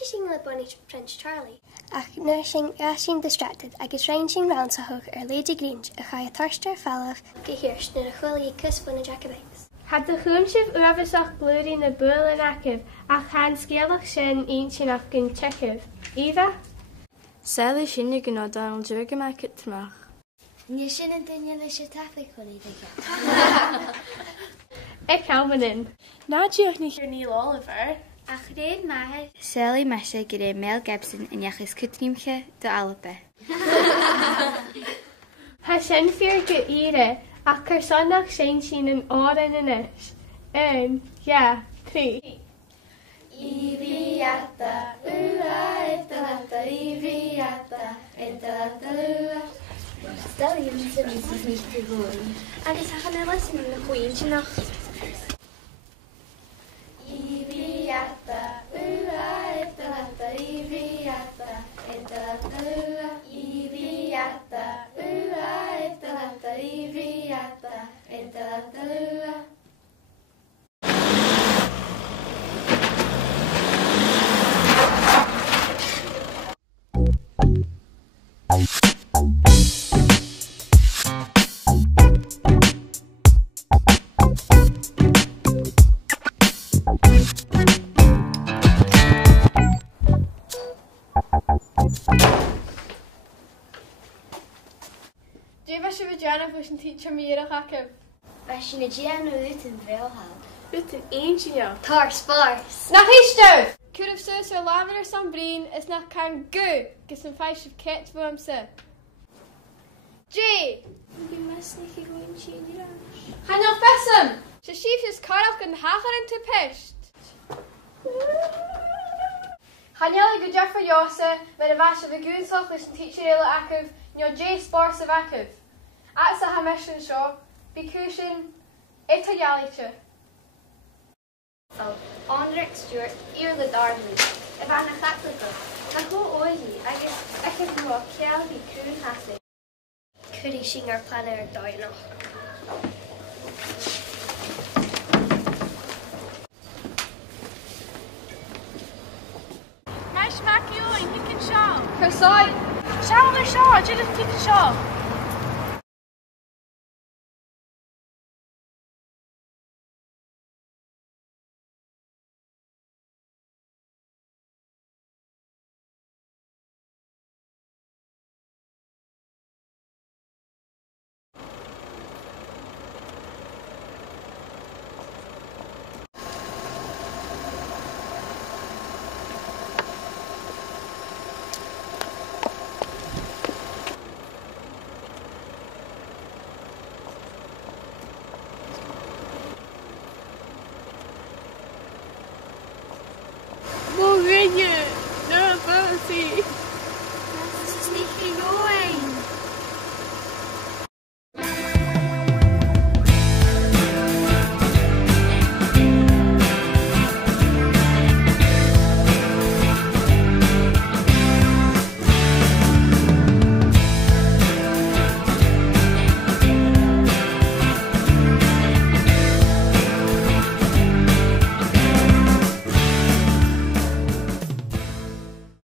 she sin le bunny Prince Charlie. Ach nuair sin sin distracted agus rain sin round sa thug Lady Grange a chai a thurstar fellach go hirs nuair a chhuiligh cus buna Jacobins. Had de chuúmsibh uabhasach glúirí na bula nacibh ach chan scéalach sin on sin ach gon teicibh. Eva? Sally sinne gná Donald Jurgen me kitmach. Ní sin an duine lei sé tafa chuí dige. Ag Calvanin. Nádíoch ní ar Neil Oliver. Ach réad maithe. Sally meise go ré Mel Gibson in iachas cutníimche do Alpe. Tá sin fear go ire ach chur sonnach sin an áran inis. Ja, 3. Iviata, ua, etalata, iviata, etalata, ua. Stel je mensen is niet gewoon. Agus gaan er lessen in de goeie nacht. Iviata, ua, etalata, iviata, etalata, ua. Iviata, ua, etalata, iviata, etalata, ua. Dúbh se bh Jana bhs an teacher míach acah. Bheith sin na Gianna út an bhéalhall. Út an aonsinne. Tar spars. Nach híiste! Cúrah sus ar lámhar san brín is nach can go gus an feisibh ket bhmsa. J! Bhí mas na chi goin sin iras. Hanneal fesam! Se síf is carach an hachar an tú pist. Hanneal go Jeffrey Yosa med a bheis a gúnsoch leis an teacher éile acah neo J spars a bhacah. At sa ha mesin seo, bhí cúsin Italialiche. Andric Stewart, ar le Ghàidhlig. I bheith na chapla go. Na go óidí agus ag bhá ceall bhí crún hasig. Curí sin ar planna ar dainach. Meis maciú in hicin seo. Crusáid! Sean ar seo, dúidir tic seo.